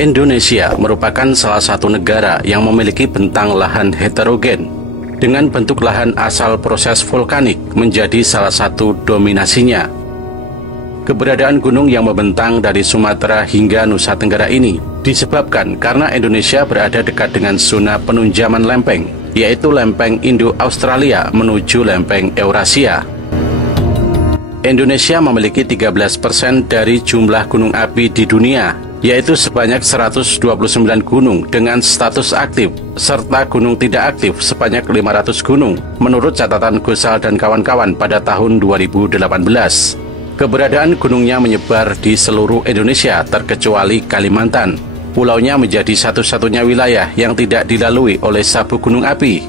Indonesia merupakan salah satu negara yang memiliki bentang lahan heterogen, dengan bentuk lahan asal proses vulkanik menjadi salah satu dominasinya. Keberadaan gunung yang membentang dari Sumatera hingga Nusa Tenggara ini disebabkan karena Indonesia berada dekat dengan zona penunjaman lempeng, yaitu lempeng Indo-Australia menuju lempeng Eurasia. Indonesia memiliki 13% dari jumlah gunung api di dunia, yaitu sebanyak 129 gunung dengan status aktif, serta gunung tidak aktif sebanyak 500 gunung, menurut catatan Gosal dan kawan-kawan pada tahun 2018. Keberadaan gunungnya menyebar di seluruh Indonesia terkecuali Kalimantan. Pulaunya menjadi satu-satunya wilayah yang tidak dilalui oleh sabuk gunung api,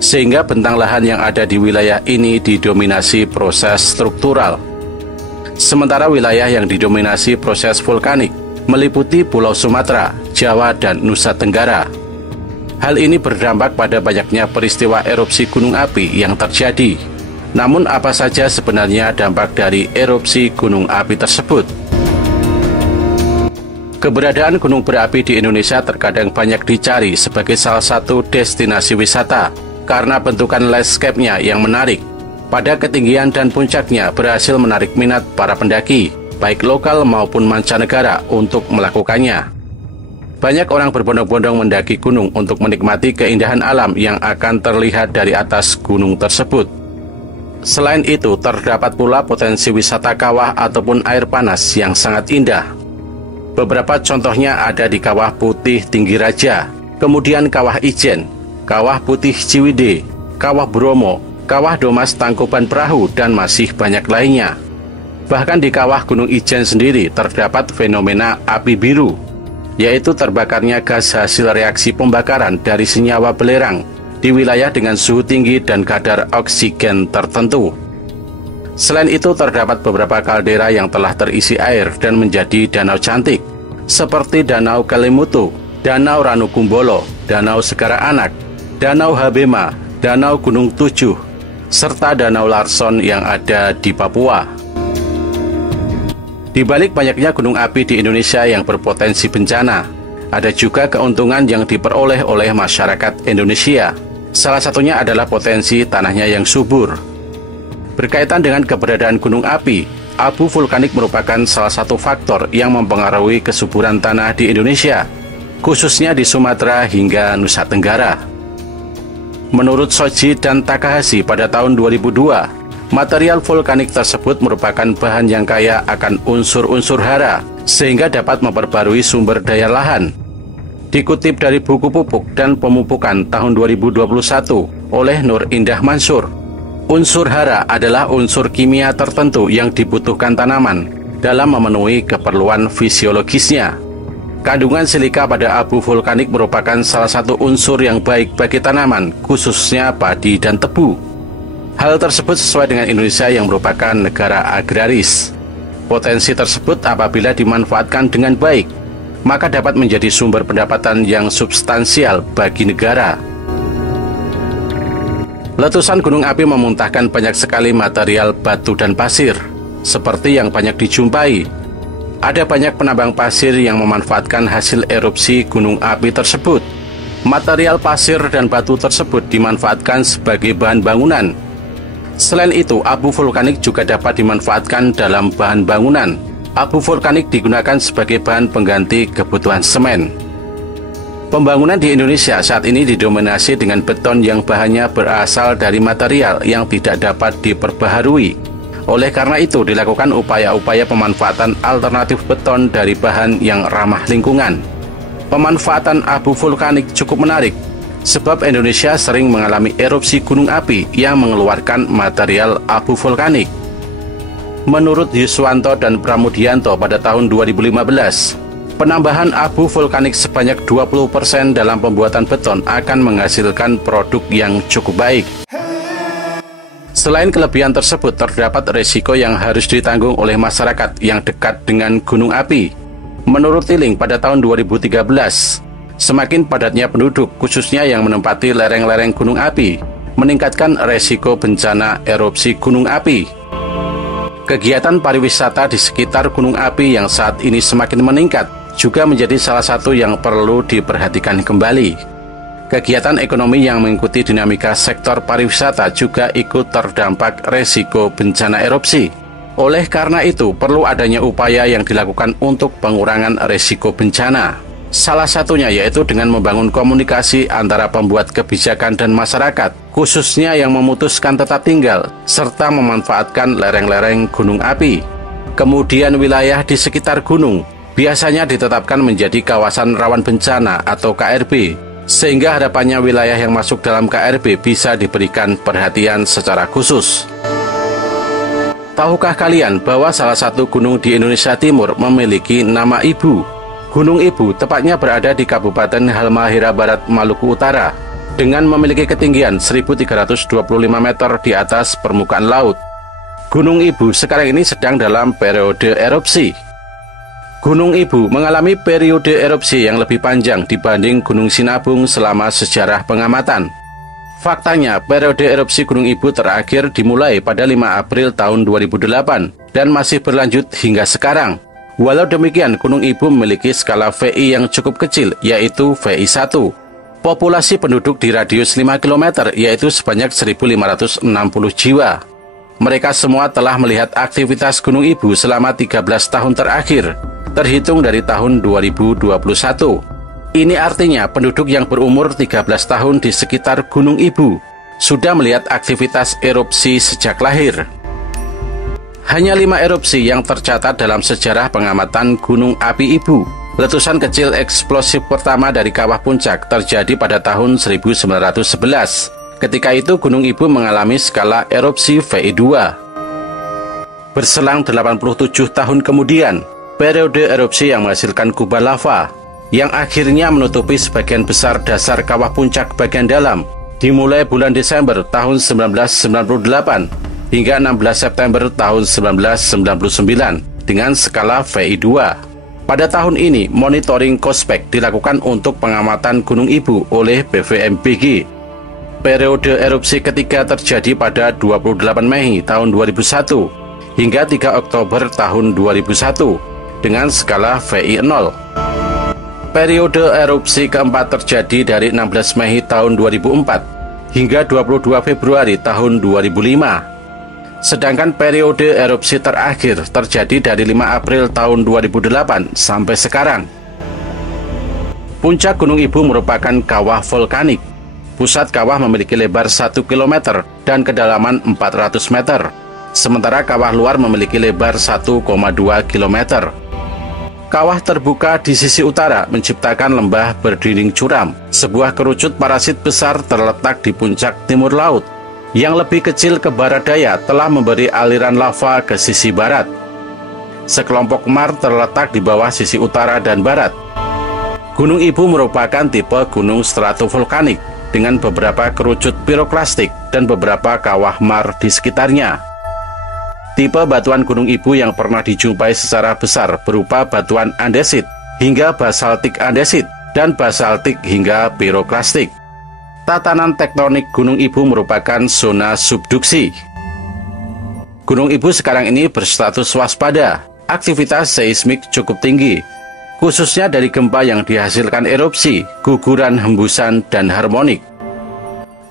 sehingga bentang lahan yang ada di wilayah ini didominasi proses struktural. Sementara wilayah yang didominasi proses vulkanik meliputi Pulau Sumatera, Jawa, dan Nusa Tenggara. Hal ini berdampak pada banyaknya peristiwa erupsi gunung api yang terjadi. Namun apa saja sebenarnya dampak dari erupsi gunung api tersebut? Keberadaan gunung berapi di Indonesia terkadang banyak dicari sebagai salah satu destinasi wisata karena bentukan landscape-nya yang menarik. Pada ketinggian dan puncaknya berhasil menarik minat para pendaki, baik lokal maupun mancanegara untuk melakukannya. Banyak orang berbondong-bondong mendaki gunung untuk menikmati keindahan alam yang akan terlihat dari atas gunung tersebut. Selain itu, terdapat pula potensi wisata kawah ataupun air panas yang sangat indah. Beberapa contohnya ada di Kawah Putih Tinggi Raja, kemudian Kawah Ijen, Kawah Putih Ciwidey, Kawah Bromo, Kawah Domas Tangkuban Perahu, dan masih banyak lainnya. Bahkan di Kawah Gunung Ijen sendiri terdapat fenomena api biru, yaitu terbakarnya gas hasil reaksi pembakaran dari senyawa belerang di wilayah dengan suhu tinggi dan kadar oksigen tertentu. Selain itu terdapat beberapa kaldera yang telah terisi air dan menjadi danau cantik, seperti Danau Kelimutu, Danau Ranukumbolo, Danau Segara Anak, Danau Habema, Danau Gunung Tujuh, serta Danau Larson yang ada di Papua. Di balik banyaknya gunung api di Indonesia yang berpotensi bencana, ada juga keuntungan yang diperoleh oleh masyarakat Indonesia. Salah satunya adalah potensi tanahnya yang subur. Berkaitan dengan keberadaan gunung api, abu vulkanik merupakan salah satu faktor yang mempengaruhi kesuburan tanah di Indonesia, khususnya di Sumatera hingga Nusa Tenggara. Menurut Shoji dan Takahashi pada tahun 2002, material vulkanik tersebut merupakan bahan yang kaya akan unsur-unsur hara, sehingga dapat memperbarui sumber daya lahan. Dikutip dari buku Pupuk dan Pemupukan tahun 2021 oleh Nur Indah Mansur, unsur hara adalah unsur kimia tertentu yang dibutuhkan tanaman dalam memenuhi keperluan fisiologisnya. Kandungan silika pada abu vulkanik merupakan salah satu unsur yang baik bagi tanaman, khususnya padi dan tebu. Hal tersebut sesuai dengan Indonesia yang merupakan negara agraris. Potensi tersebut apabila dimanfaatkan dengan baik, maka dapat menjadi sumber pendapatan yang substansial bagi negara. Letusan gunung api memuntahkan banyak sekali material batu dan pasir, seperti yang banyak dijumpai. Ada banyak penambang pasir yang memanfaatkan hasil erupsi gunung api tersebut. Material pasir dan batu tersebut dimanfaatkan sebagai bahan bangunan. Selain itu, abu vulkanik juga dapat dimanfaatkan dalam bahan bangunan. Abu vulkanik digunakan sebagai bahan pengganti kebutuhan semen. Pembangunan di Indonesia saat ini didominasi dengan beton yang bahannya berasal dari material yang tidak dapat diperbaharui. Oleh karena itu, dilakukan upaya-upaya pemanfaatan alternatif beton dari bahan yang ramah lingkungan. Pemanfaatan abu vulkanik cukup menarik, sebab Indonesia sering mengalami erupsi gunung api yang mengeluarkan material abu vulkanik. Menurut Yuswanto dan Pramudianto pada tahun 2015, penambahan abu vulkanik sebanyak 20% dalam pembuatan beton akan menghasilkan produk yang cukup baik. Selain kelebihan tersebut, terdapat risiko yang harus ditanggung oleh masyarakat yang dekat dengan gunung api. Menurut Tiling pada tahun 2013, semakin padatnya penduduk, khususnya yang menempati lereng-lereng gunung api, meningkatkan risiko bencana erupsi gunung api. Kegiatan pariwisata di sekitar gunung api yang saat ini semakin meningkat juga menjadi salah satu yang perlu diperhatikan kembali. Kegiatan ekonomi yang mengikuti dinamika sektor pariwisata juga ikut terdampak resiko bencana erupsi. Oleh karena itu, perlu adanya upaya yang dilakukan untuk pengurangan resiko bencana. Salah satunya yaitu dengan membangun komunikasi antara pembuat kebijakan dan masyarakat, khususnya yang memutuskan tetap tinggal, serta memanfaatkan lereng-lereng gunung api. Kemudian wilayah di sekitar gunung biasanya ditetapkan menjadi kawasan rawan bencana atau KRB, sehingga harapannya wilayah yang masuk dalam KRB bisa diberikan perhatian secara khusus. Tahukah kalian bahwa salah satu gunung di Indonesia Timur memiliki nama Ibu? Gunung Ibu tepatnya berada di Kabupaten Halmahera Barat, Maluku Utara, dengan memiliki ketinggian 1.325 meter di atas permukaan laut. Gunung Ibu sekarang ini sedang dalam periode erupsi. Gunung Ibu mengalami periode erupsi yang lebih panjang dibanding Gunung Sinabung selama sejarah pengamatan. Faktanya, periode erupsi Gunung Ibu terakhir dimulai pada 5 April tahun 2008 dan masih berlanjut hingga sekarang. Walau demikian, Gunung Ibu memiliki skala VI yang cukup kecil, yaitu VI 1. Populasi penduduk di radius 5 km, yaitu sebanyak 1.560 jiwa. Mereka semua telah melihat aktivitas Gunung Ibu selama 13 tahun terakhir, terhitung dari tahun 2021. Ini artinya penduduk yang berumur 13 tahun di sekitar Gunung Ibu sudah melihat aktivitas erupsi sejak lahir. Hanya 5 erupsi yang tercatat dalam sejarah pengamatan Gunung Api Ibu. Letusan kecil eksplosif pertama dari kawah puncak terjadi pada tahun 1911. Ketika itu Gunung Ibu mengalami skala erupsi VI2. Berselang 87 tahun kemudian, periode erupsi yang menghasilkan kubah lava yang akhirnya menutupi sebagian besar dasar kawah puncak bagian dalam dimulai bulan Desember tahun 1998 hingga 16 September tahun 1999 dengan skala VI2. Pada tahun ini, monitoring COSPEC dilakukan untuk pengamatan Gunung Ibu oleh BVMBG. Periode erupsi ketiga terjadi pada 28 Mei tahun 2001 hingga 3 Oktober tahun 2001 dengan skala VI0. Periode erupsi keempat terjadi dari 16 Mei tahun 2004 hingga 22 Februari tahun 2005. Sedangkan periode erupsi terakhir terjadi dari 5 April tahun 2008 sampai sekarang. Puncak Gunung Ibu merupakan kawah vulkanik. Pusat kawah memiliki lebar 1 km dan kedalaman 400 meter. Sementara kawah luar memiliki lebar 1,2 km. Kawah terbuka di sisi utara menciptakan lembah berdinding curam. Sebuah kerucut parasit besar terletak di puncak timur laut. Yang lebih kecil ke barat daya telah memberi aliran lava ke sisi barat. Sekelompok mar terletak di bawah sisi utara dan barat. Gunung Ibu merupakan tipe gunung stratovolkanik dengan beberapa kerucut piroklastik dan beberapa kawah mar di sekitarnya. Tipe batuan Gunung Ibu yang pernah dijumpai secara besar berupa batuan andesit hingga basaltik andesit dan basaltik hingga piroklastik. Tatanan tektonik Gunung Ibu merupakan zona subduksi. Gunung Ibu sekarang ini berstatus waspada. Aktivitas seismik cukup tinggi, khususnya dari gempa yang dihasilkan erupsi, guguran, hembusan, dan harmonik.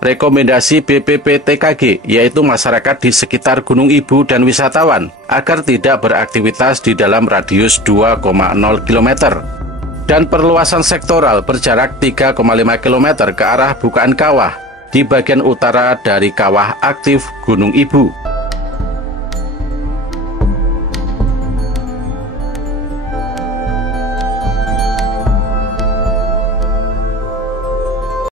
Rekomendasi BPPTKG yaitu masyarakat di sekitar Gunung Ibu dan wisatawan agar tidak beraktivitas di dalam radius 2,0 km dan perluasan sektoral berjarak 3,5 km ke arah bukaan kawah di bagian utara dari kawah aktif Gunung Ibu.